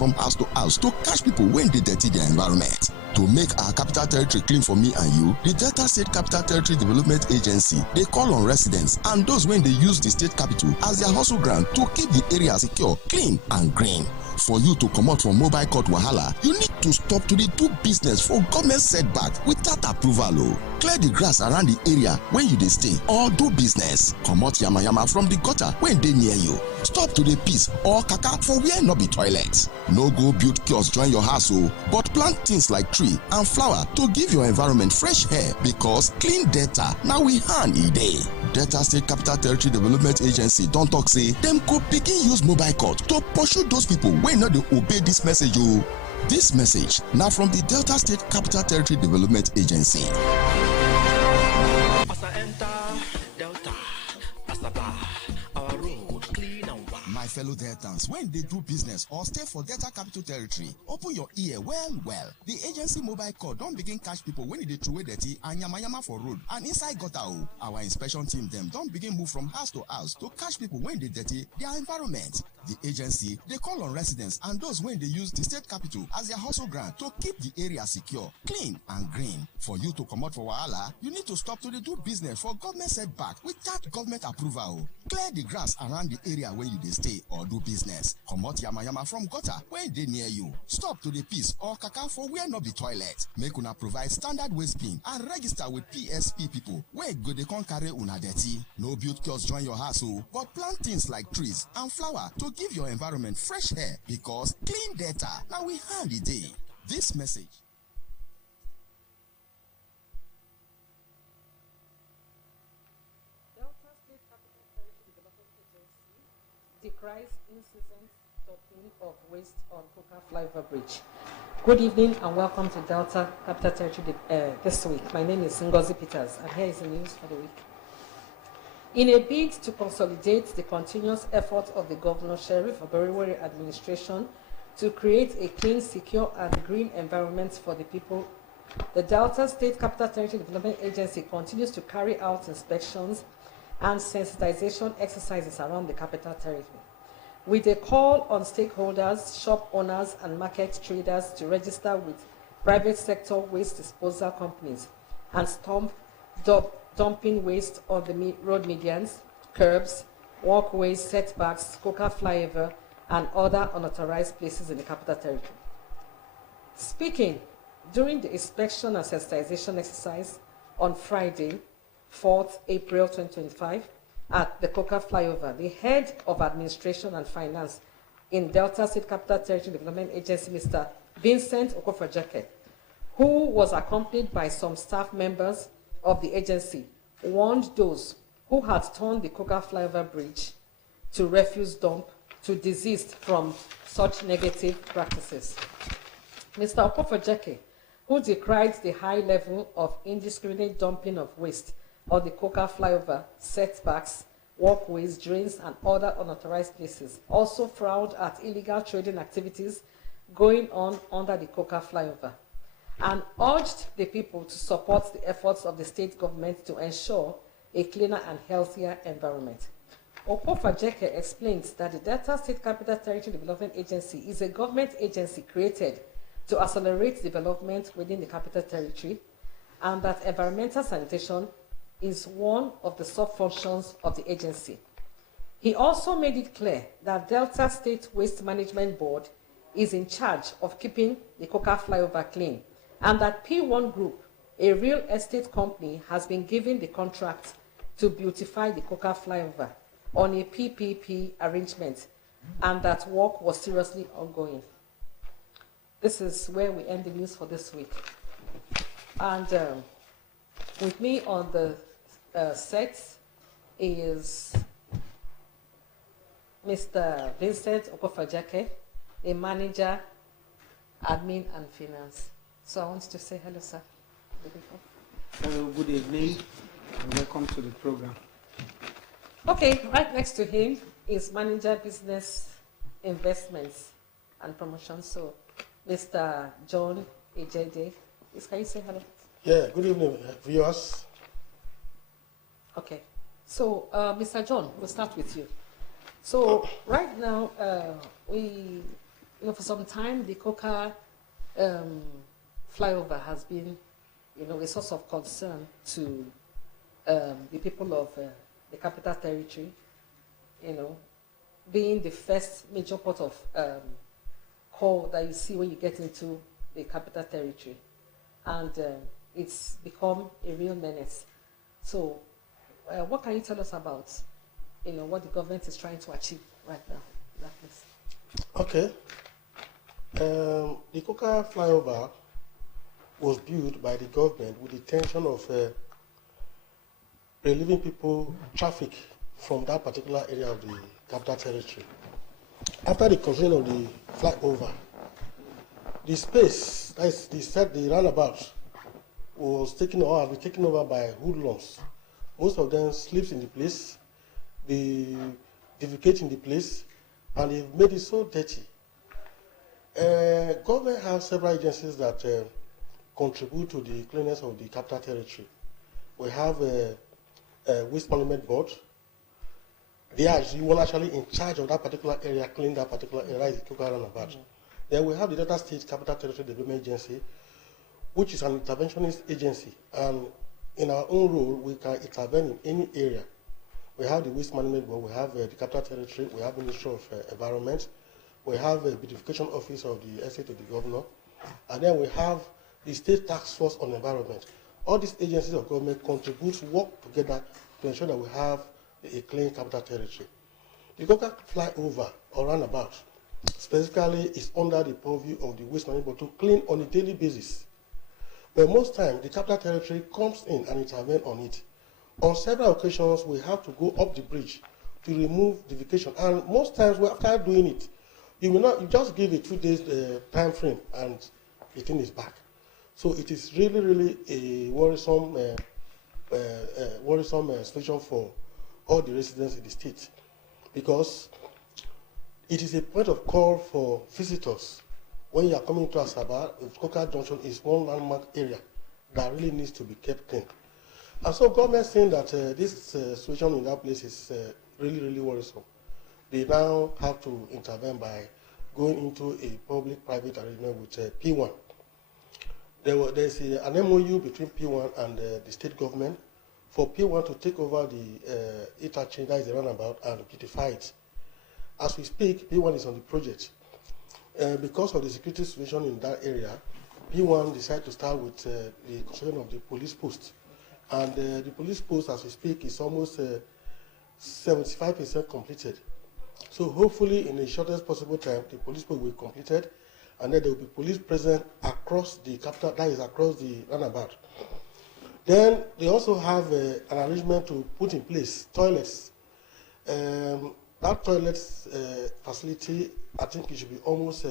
move from house to catch people when they dirty their environment. To make our capital territory clean for me and you, the Delta State Capital Territory Development Agency, they call on residents and those when they use the state capital as their hustle ground to keep the area secure, clean and green. For you to come out from mobile court wahala, you need to stop to do business for government setback without approval. Clear the grass around the area when you stay or do business. Come out yama from the gutter when they near you. Stop to the piece or kaka for where not be toilets. No go build kiosk join your house, but plant things like tree and flower to give your environment fresh air, because clean data now we hand e day. Delta State Capital Territory Development Agency don't talk say them go begin use mobile court to pursue those people when not they obey this message. This message now from the Delta State Capital Territory Development Agency. My fellow Deltans, when they do business or stay for Delta Capital Territory, open your ear well. The agency mobile call don't begin catch people when they throw away dirty and yama for road and inside gutter. Our inspection team them don't begin move from house to catch people when they dirty their environment. The agency, they call on residents and those when they use the state capital as their hustle ground to keep the area secure, clean and green. For you to come out for wahala, you need to stop to do business for government setback without government approval. Clear the grass around the area where you stay or do business. Come out yama from gutter when they near you. Stop to the piece or kaka for where not be toilet. Make una provide standard waste bin and register with PSP people where go they can carry una dirty. No build kiosk join your house, but plant things like trees and flower to give your environment fresh air, because clean data now we hand the day. This message. Delta State Capital Territory Development Agency decries incessant dumping of waste on Coca Flyover Bridge. Good evening and welcome to Delta Capital Territory this week. My name is Ngozi Peters and here is the news for the week. In a bid to consolidate the continuous effort of the Governor Sheriff Oberewere administration to create a clean, secure, and green environment for the people, the Delta State Capital Territory Development Agency continues to carry out inspections and sensitization exercises around the Capital Territory, with a call on stakeholders, shop owners, and market traders to register with private sector waste disposal companies and stop dumping waste on the road medians, curbs, walkways, setbacks, Coca flyover, and other unauthorized places in the Capital Territory. Speaking during the inspection and sensitization exercise on Friday, 4th April 2025, at the Coca flyover, the head of administration and finance in Delta State Capital Territory Development Agency, Mr. Vincent Okofajake, who was accompanied by some staff members of the agency, warned those who had turned the Coca flyover bridge to refuse dump to desist from such negative practices. Mr. Okofajake, who decried the high level of indiscriminate dumping of waste on the Coca flyover, setbacks, walkways, drains, and other unauthorized places, also frowned at illegal trading activities going on under the Coca flyover, and urged the people to support the efforts of the state government to ensure a cleaner and healthier environment. Okofajeke explains that the Delta State Capital Territory Development Agency is a government agency created to accelerate development within the Capital Territory, and that environmental sanitation is one of the sub-functions of the agency. He also made it clear that Delta State Waste Management Board is in charge of keeping the Coca flyover clean, and that P1 Group, a real estate company, has been given the contract to beautify the Coca flyover on a PPP arrangement, and that work was seriously ongoing. This is where we end the news for this week. And with me on the set is Mr. Vincent Okofajake, a manager, admin, and finance. So I want to say hello, sir. Hello, good evening, and welcome to the program. Okay, right next to him is manager, business, investments, and promotion. So, Mr. John Ejede, can you say hello? Yeah, good evening, viewers. Okay, so Mr. John, we'll start with you. So right now, we for some time, the Coca flyover has been, a source of concern to the people of the Capital Territory, being the first major port of call that you see when you get into the Capital Territory. And it's become a real menace. So what can you tell us about, what the government is trying to achieve right now? Okay. The Coca flyover was built by the government with the intention of relieving people traffic from that particular area of the Capital Territory. After the construction of the flyover, the space, that is the roundabout, was taken over by hoodlums. Most of them sleeps in the place, they defecate in the place, and they've made it so dirty. Government has several agencies that contribute to the cleanliness of the Capital Territory. We have a Waste Management Board. They are actually in charge of that particular area, clean that particular area, is the Coca roundabout. Then we have the Delta State Capital Territory Development Agency, which is an interventionist agency, and in our own role, we can intervene in any area. We have the Waste Management Board, we have the Capital Territory, we have Ministry of Environment, we have the Beautification Office of the Estate of the Governor, and then we have the State Task Force on Environment. All these agencies of government contribute to work together to ensure that we have a clean Capital Territory. The Coca flyover or roundabout specifically is under the purview of the Waste Management Board to clean on a daily basis. But most times, the Capital Territory comes in and intervenes on it. On several occasions, we have to go up the bridge to remove defecation. And most times, after doing it, you just give a 2 days time frame and the thing is back. So it is really, really a worrisome situation for all the residents in the state, because it is a point of call for visitors. When you are coming to Asaba, Coca Junction is one landmark area that really needs to be kept clean. And so government saying that this situation in that place is really, really worrisome. They now have to intervene by going into a public-private arrangement with P1. There's an MOU between P1 and the state government for P1 to take over the interchange, that is the roundabout, and beautify it. As we speak, P1 is on the project. Because of the security situation in that area, P1 decided to start with the construction of the police post. And the police post, as we speak, is almost 75% completed. So hopefully, in the shortest possible time, the police post will be completed, and then there will be police present across the capital, that is across the roundabout. Then they also have an arrangement to put in place toilets. That toilets facility, I think it should be almost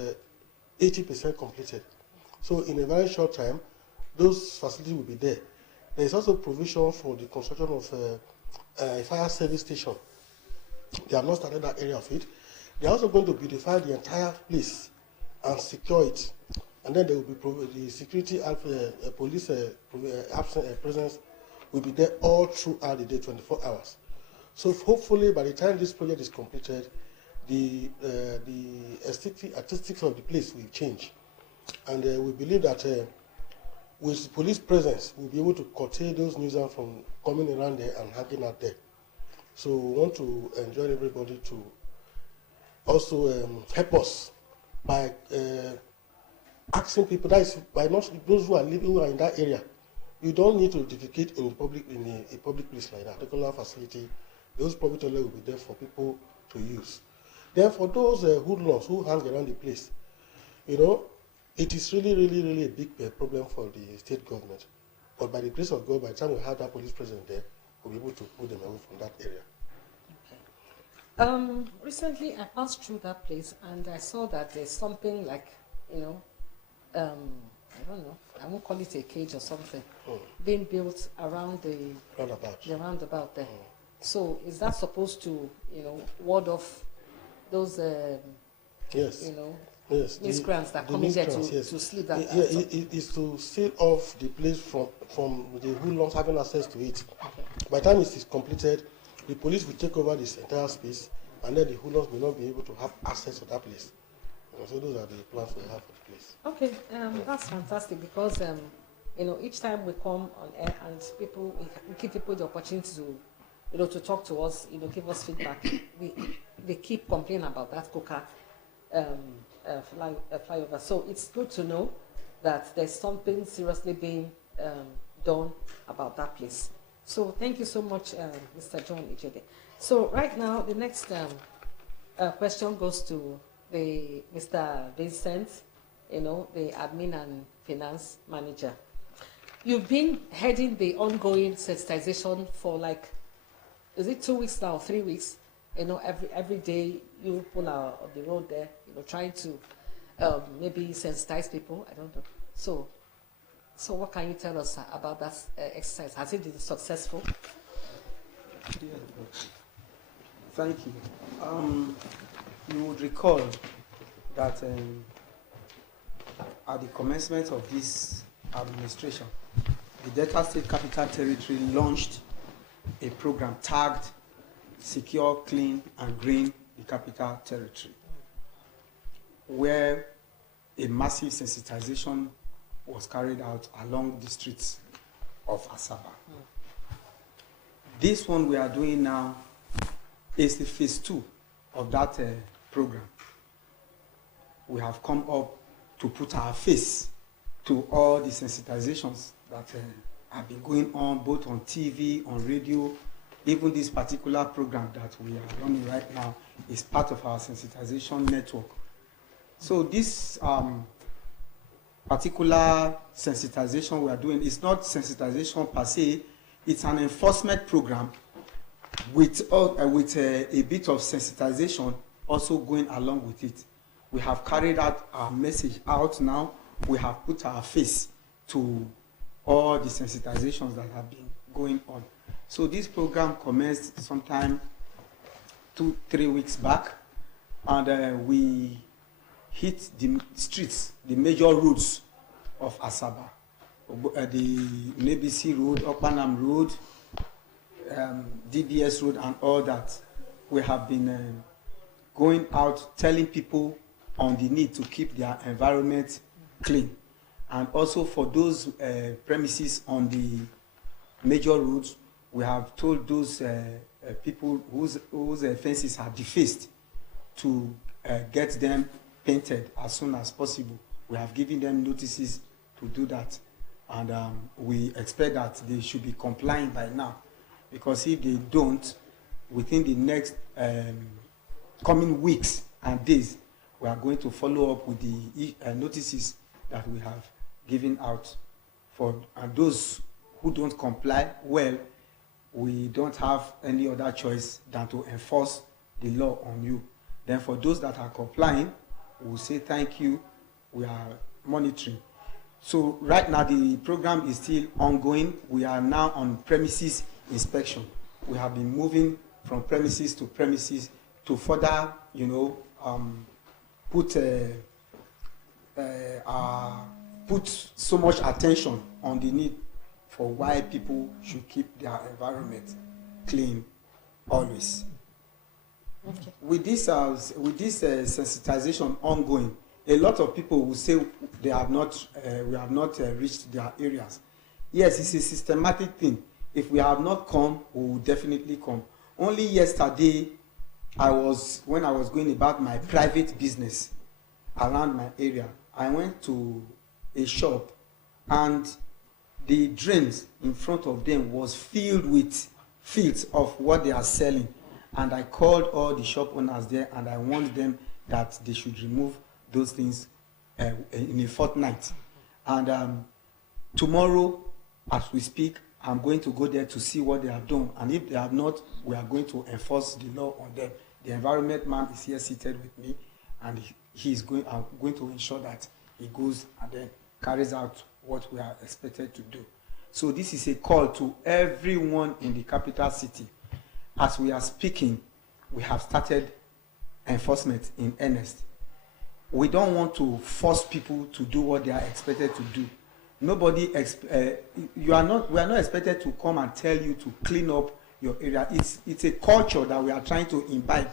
80% completed. So in a very short time, those facilities will be there. There is also provision for the construction of a fire service station. They have not started that area of it. They are also going to beautify the entire place and secure it. And then there will be the security police presence will be there all throughout the day, 24 hours. So hopefully, by the time this project is completed, the aesthetics of the place will change, and we believe that with police presence, we'll be able to curtail those nuisance from coming around there and hanging out there. So we want to enjoin everybody to also help us by asking people, that is, by not those who are in that area. You don't need to defecate in a public place like that, particular facility. Those public toilets will be there for people to use. Then for those hoodlums who hang around the place, it is really, really, really a big problem for the state government. But by the grace of God, by the time we have that police presence there, we'll be able to put them away from that area. Okay. Recently, I passed through that place and I saw that there's something like, I don't know, I won't call it a cage or something, being built around the roundabout there. So is that supposed to, ward off those, miscreants that come in there to sleep? It is to seal off the place from the hoodlums having access to it. Okay. By the time it is completed, the police will take over this entire space, and then the hoodlums will not be able to have access to that place. So those are the plans we have for the place. Okay, that's fantastic because each time we come on air and we give people the opportunity to, to talk to us, give us feedback. They keep complaining about that coca flyover. So it's good to know that there's something seriously being done about that place. So thank you so much, Mr. John Ijede. So right now, the next question goes to Mr. Vincent, the admin and finance manager. You've been heading the ongoing sensitization for is it 2 weeks now, 3 weeks? Every day you pull out on the road there, trying to maybe sensitize people. I don't know. So what can you tell us about that exercise? Has it been successful? Thank you. You would recall that at the commencement of this administration, the Delta State Capital Territory launched a program tagged Secure, Clean and Green the Capital Territory, where a massive sensitization was carried out along the streets of Asaba. This one we are doing now is the phase 2 of that program. We have come up to put our face to all the sensitizations that have been going on, both on TV, on radio. Even this particular program that we are running right now is part of our sensitization network. So this particular sensitization we are doing is not sensitization per se, it's an enforcement program with a bit of sensitization also going along with it. We have carried out our message out now. We have put our face to all the sensitizations that have been going on. So this program commenced sometime 2-3 weeks back, and we hit the streets, the major roads of Asaba, the Nebisi Road, Opanam Road, DBS Road, and all that. We have been going out telling people on the need to keep their environment clean, and also for those premises on the major roads, we have told those people whose fences are defaced to get them painted as soon as possible. We have given them notices to do that, and we expect that they should be complying by now, because if they don't, within the next coming weeks and days, we are going to follow up with the notices that we have given out for, and those who don't comply, well, we don't have any other choice than to enforce the law on you. Then for those that are complying, we'll say thank you, we are monitoring. So right now the program is still ongoing. We are now on premises inspection. We have been moving from premises to premises to further, put so much attention on the need for why people should keep their environment clean always. Okay. With this sensitization ongoing, a lot of people will say we have not reached their areas. Yes, it's a systematic thing. If we have not come, we will definitely come. Only yesterday, when I was going about my private business around my area, I went to a shop, and the drains in front of them was filled with fields of what they are selling. And I called all the shop owners there, and I warned them that they should remove those things in a fortnight. And tomorrow, as we speak, I'm going to go there to see what they have done. And if they have not, we are going to enforce the law on them. The environment man is here seated with me, and I'm going to ensure that he goes and then carries out what we are expected to do. So this is a call to everyone in the capital city. As we are speaking, we have started enforcement in earnest. We don't want to force people to do what they are expected to do. We are not expected to come and tell you to clean up your area. It's a culture that we are trying to imbibe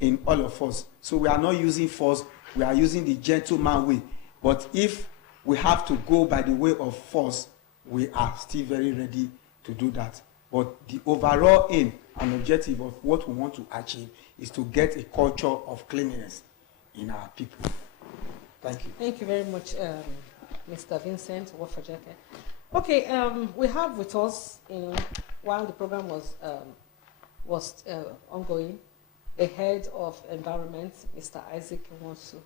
in all of us. So we are not using force we are using the gentleman way. But if we have to go by the way of force, we are still very ready to do that. But the overall aim and objective of what we want to achieve is to get a culture of cleanliness in our people. Thank you. Thank you very much, Mr. Vincent Wafajake. Okay, we have with us, while the program was ongoing, the head of environment, Mr. Isaac Nwosu.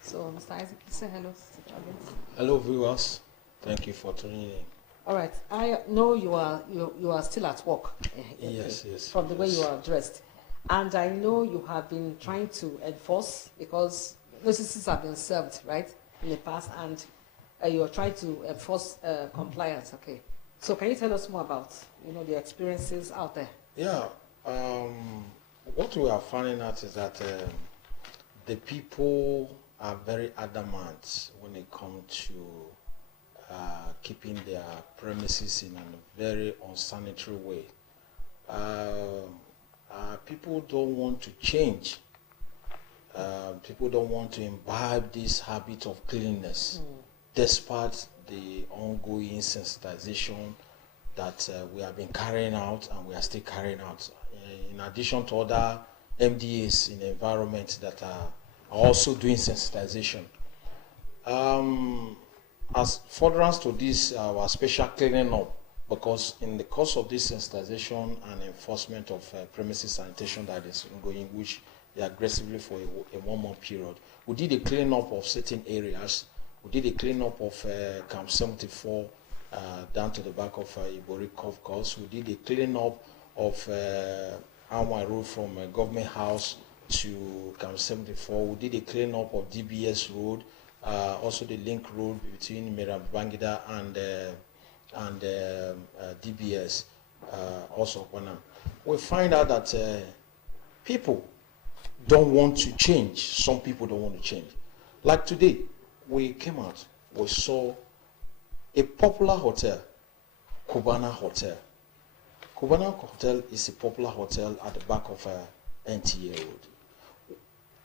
So, Mr. Isaac, please say hello to the audience. Hello, viewers. Thank you for tuning in. All right. I know you are still at work. Yes. From the way you are dressed, and I know you have been trying to enforce, because notices have been served, right, in the past, and you are trying to enforce compliance. Okay. So, can you tell us more about the experiences out there? Yeah. What we are finding out is that the people are very adamant when it comes to keeping their premises in a very unsanitary way. People don't want to change. People don't want to imbibe this habit of cleanliness, despite the ongoing sensitization that we have been carrying out and we are still carrying out. In addition to other MDAs in the environment that are also doing sensitization. As furtherance to this, our special cleaning up, because in the course of this sensitization and enforcement of premises sanitation that is ongoing, which is aggressively for a 1 month period, we did a clean up of certain areas. We did a clean up of Camp 74 down to the back of Ibori Golf Course. We did a clean up of Anwar Road from Government House to Camp 74. We did a clean up of DBS Road. Also the link road between Mirabangida and DBS, also Kwanam. We find out that people don't want to change. Some people don't want to change. Like today, we came out, we saw a popular hotel, Cubana Hotel. Cubana Hotel is a popular hotel at the back of NTA Road.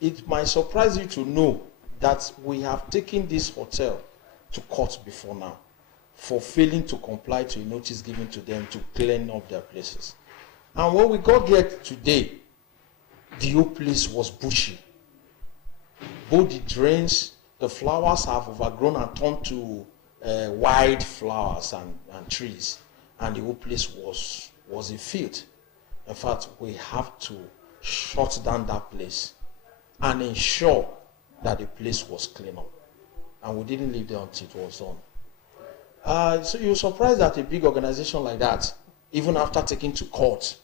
It might surprise you to know that we have taken this hotel to court before now for failing to comply to a notice given to them to clean up their places. And when we got there today, the whole place was bushy. Both the drains, the flowers have overgrown and turned to wide flowers and trees, and the whole place was a field. In fact, we have to shut down that place and ensure that the place was clean up. And we didn't leave there until it was done. So you're surprised that a big organization like that, even after taking to court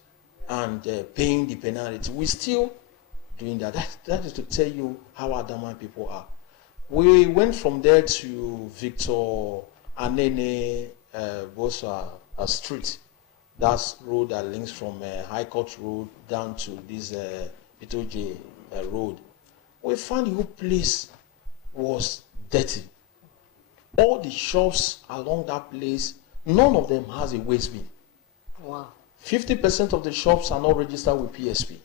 and paying the penalty, we're still doing that. That is to tell you how adamant people are. We went from there to Victor Anene Bosa Street. That's road that links from High Court Road down to this Pitoje Road. We found the whole place was dirty. All the shops along that place, none of them has a waste bin. Wow. 50% of the shops are not registered with PSP.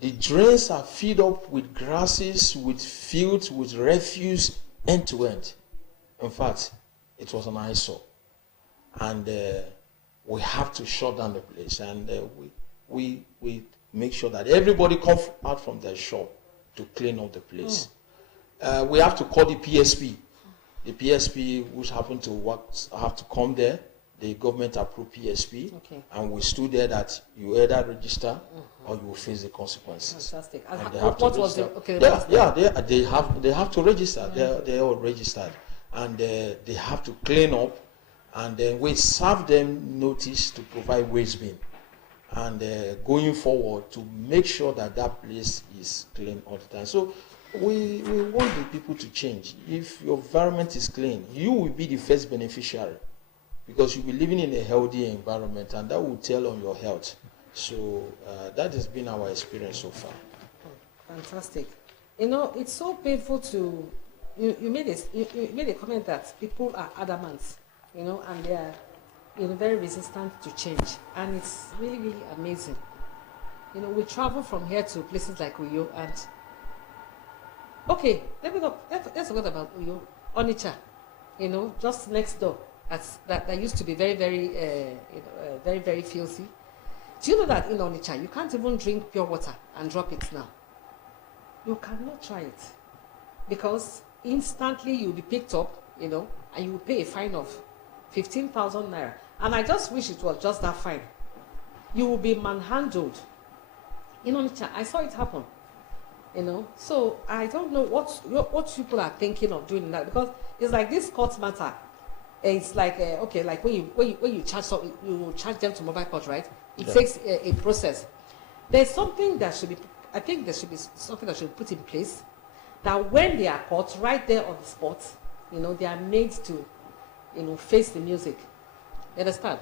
The drains are filled up with grasses, with fields, with refuse, end to end. In fact, it was an eyesore. And we have to shut down the place. And we make sure that everybody comes out from their shop to clean up the place. We have to call the PSP. The PSP, which happened to work, have to come there. The government approved PSP, and we stood there that you either register or you will face the consequences. Fantastic. And And they have to what was the register. They have to register. They're all registered, and they have to clean up, and then we serve them notice to provide waste bin, and going forward to make sure that that place is clean all the time. So we want the people to change. If your environment is clean, you will be the first beneficiary, because you'll be living in a healthy environment, and that will tell on your health. So that has been our experience so far. Fantastic. It's so painful to you made a comment that people are adamant, and they are very resistant to change, and it's really, really amazing. We travel from here to places like Uyo, and Okay, let's talk about Onitsha, just next door. That used to be very, very, very, very filthy. Do you know that in Onitsha, you can't even drink pure water and drop it now? You cannot try it. Because instantly you'll be picked up, and you will pay a fine of 15,000 naira. And I just wish it was just that fine. You will be manhandled. In Onitsha, I saw it happen. So I don't know what people are thinking of doing that, because it's like this court matter. It's like okay, like when you charge you charge them to mobile court, right? It takes a process. There's something that should be. I think there should be something that should be put in place, that when they are caught right there on the spot, they are made to, face the music. You understand?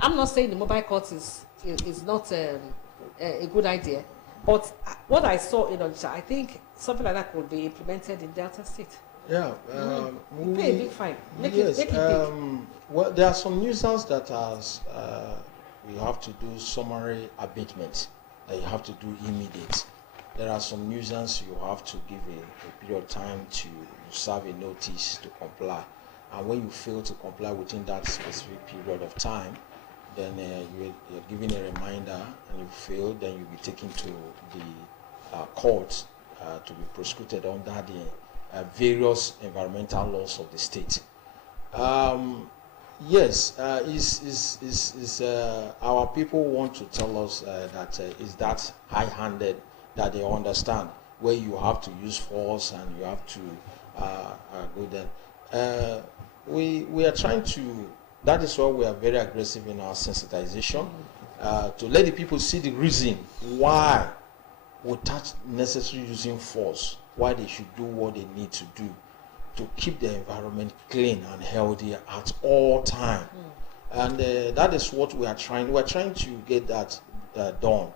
I'm not saying the mobile court is not a good idea. But what I saw in Onitsha, I think something like that could be implemented in Delta State. Yeah. You pay a big fine. Make it big. Well, there are some nuisance that we have to do summary abatement, that you have to do immediate. There are some nuisance you have to give a period of time to serve a notice to comply. And when you fail to comply within that specific period of time, then you're given a reminder, and you fail, then you'll be taken to the court to be prosecuted under the various environmental laws of the state. Yes, our people want to tell us that is that high-handed, that they understand where you have to use force and you have to go then. We are trying to. That is why we are very aggressive in our sensitization, to let the people see the reason why, without necessarily using force, why they should do what they need to do to keep the environment clean and healthy at all time. And that is what we are trying. We are trying to get that done.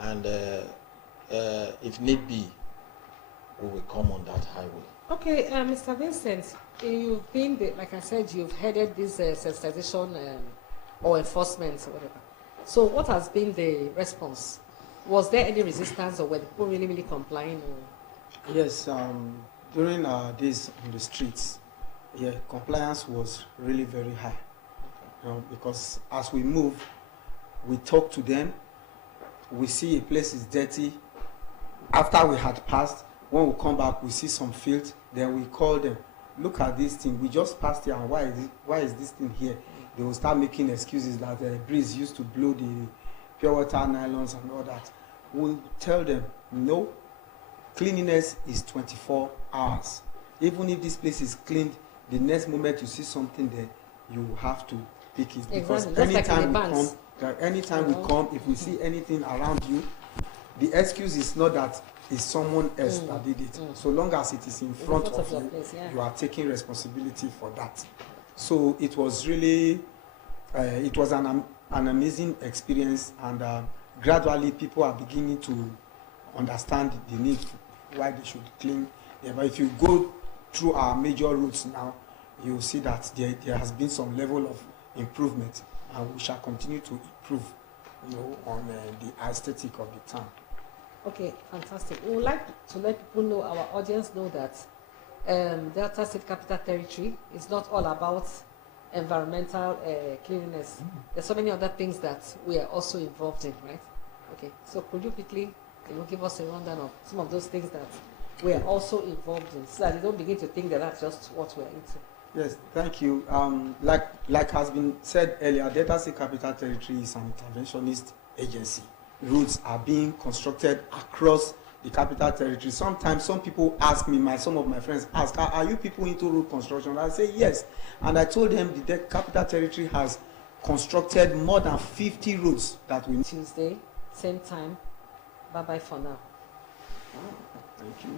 And if need be, we will come on that highway. Okay, Mr. Vincent, you've been, like I said, you've headed this sensitization or enforcement or whatever. So what has been the response? Was there any resistance, or were people really, really complying? Or? Yes, during our days on the streets, compliance was really very high. Because as we move, we talk to them, we see a place is dirty. After we had passed, when we come back, we see some filth, then we call them, look at this thing, we just passed here, and why is this thing here? They will start making excuses that the breeze used to blow the pure water nylons and all that. We'll tell them, no, cleanliness is 24 hours. Even if this place is cleaned, the next moment you see something there, you have to pick it. Because anytime we come, if we see anything around you, the excuse is not that it's someone else that did it. So long as it is in front of you, you are taking responsibility for that. So it was really, it was an amazing experience, and gradually people are beginning to understand the need why they should clean. But if you go through our major routes now, you'll see that there has been some level of improvement, and we shall continue to improve, on the aesthetic of the town. Okay, fantastic. We would like to let people know, our audience know, that Delta State Capital Territory is not all about environmental cleanliness. There's so many other things that we are also involved in, right? Okay, so could you quickly give us a rundown of some of those things that we are also involved in, so that they don't begin to think that that's just what we're into? Yes, thank you. Like has been said earlier, Delta State Capital Territory is an interventionist agency. Roads are being constructed across the Capital Territory. Sometimes some people ask me, some of my friends ask, are you people into road construction? I say yes. And I told them the Capital Territory has constructed more than 50 roads that we need. Tuesday, same time. Bye-bye for now. Thank you.